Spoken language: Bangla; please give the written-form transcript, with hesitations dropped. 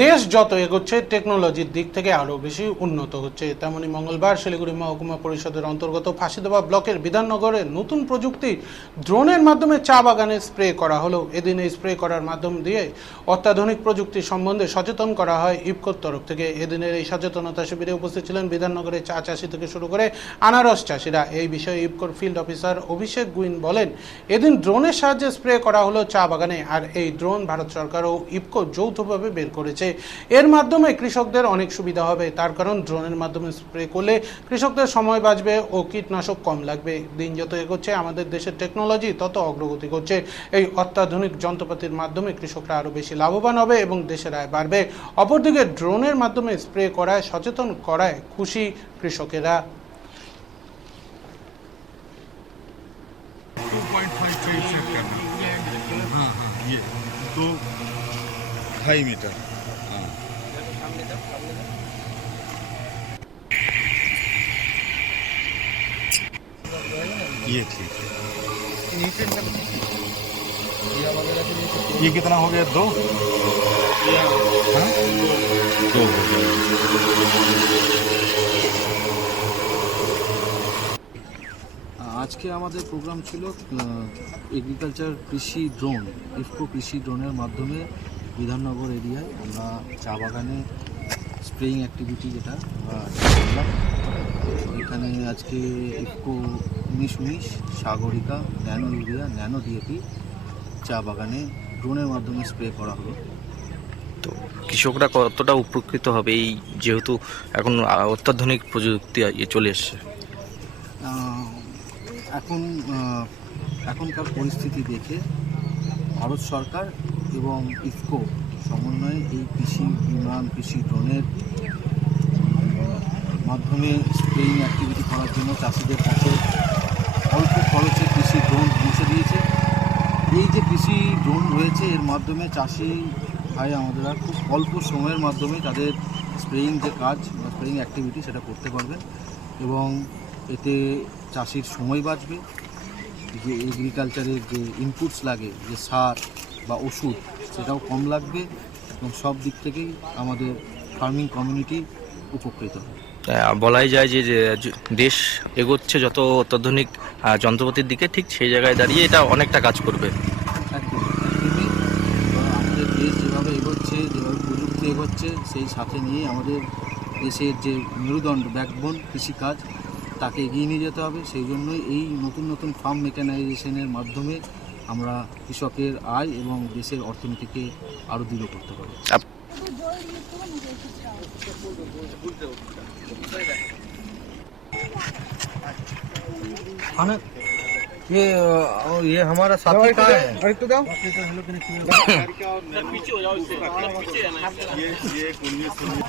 দেশ যত এগোচ্ছে টেকনোলজির দিক থেকে আরও বেশি উন্নত হচ্ছে। তেমনি মঙ্গলবার শিলিগুড়ি মহকুমা পরিষদের অন্তর্গত ফাঁসিদেওয়া ব্লকের বিধাননগরে নতুন প্রযুক্তি ড্রোনের মাধ্যমে চা বাগানে স্প্রে করা হলো। এদিন এই স্প্রে করার মাধ্যম দিয়ে অত্যাধুনিক প্রযুক্তি সম্বন্ধে সচেতন করা হয় ইফকোর তরফ থেকে। এদিনের এই সচেতনতা শিবিরে উপস্থিত ছিলেন বিধাননগরের চা চাষি থেকে শুরু করে আনারস চাষিরা। এই বিষয়ে ইফকোর ফিল্ড অফিসার অভিষেক গুইন বলেন, এদিন ড্রোনের সাহায্যে স্প্রে করা হলো চা বাগানে। আর এই ড্রোন ভারত সরকার ও ইফকো যৌথভাবে বের করেছে। এর মাধ্যমে কৃষকদের অনেক সুবিধা হবে। তার কারণ ড্রোনের মাধ্যমে স্প্রে করলে কৃষকদের সময় বাঁচবে ও কীটনাশক কম লাগবে। দিন যত এগোচ্ছে আমাদের দেশের টেকনোলজি তত অগ্রগতি করছে। এই অত্যাধুনিক যন্ত্রপাতির মাধ্যমে কৃষকরা আরও বেশি লাভবান হবে এবং দেশের আয় বাড়বে। অপরদিকে ড্রোনের মাধ্যমে স্প্রে করায় সচেতন করায় খুশি কৃষকেরা। 2.5 सेट करना। हाँ हाँ ये तो 2.5 मीटर। हाँ ये ठीक है। ये कितना हो गया? 2? हाँ 2 हो गया। আজকে আমাদের প্রোগ্রাম ছিল এগ্রিকালচার কৃষি ড্রোন, ইফকো কৃষি ড্রোনের মাধ্যমে বিধাননগর এরিয়ায় আমরা চা বাগানে স্প্রেইং অ্যাক্টিভিটি যেটা আমরা করলাম। এখানে আজকে IFFCO 19-19 Sagarika, nano urea, nano DAP চা বাগানে ড্রোনের মাধ্যমে স্প্রে করা হলো। তো কৃষকরা কতটা উপকৃত হবে এই যেহেতু এখন অত্যাধুনিক প্রযুক্তি চলে এসছে? এখনকার পরিস্থিতি দেখে ভারত সরকার এবং ইফকো সমন্বয়ে এই কৃষি বিমান, কৃষি ড্রোনের মাধ্যমে স্প্রেইং অ্যাক্টিভিটি করার জন্য চাষিদের কাছে অল্প খরচে কৃষি ড্রোন পৌঁছে দিয়েছে। এই যে কৃষি ড্রোন রয়েছে এর মাধ্যমে চাষি ভাই আমাদের খুব অল্প সময়ের মাধ্যমে তাদের স্প্রেইং যে কাজ বা স্প্রেইং অ্যাক্টিভিটি সেটা করতে পারবেন এবং এতে চাষির সময় বাঁচবে। যে এগ্রিকালচারের যে ইনপুটস লাগে, যে সার বা ওষুধ, সেটাও কম লাগবে এবং সব দিক থেকেই আমাদের ফার্মিং কমিউনিটি উপকৃত হবে। বলাই যায় যে দেশ এগোচ্ছে যত অত্যাধুনিক যন্ত্রপাতির দিকে, ঠিক সেই জায়গায় দাঁড়িয়ে এটা অনেকটা কাজ করবে। একদমই আমাদের দেশ যেভাবে এগোচ্ছে, যেভাবে প্রযুক্তি এগোচ্ছে, সেই সাথে নিয়ে আমাদের দেশের যে মেরুদণ্ড, ব্যাকবোন কৃষিকাজ, তাকে এগিয়ে নিয়ে যেতে হবে। সেই জন্যই এই নতুন নতুন ফার্ম মেকানাইজেশনের মাধ্যমে আমরা কৃষকের আয় এবং দেশের অর্থনীতিকে আরও দৃঢ় করতে পারি। ये हमारा साथी कहाँ है? ये 19-19।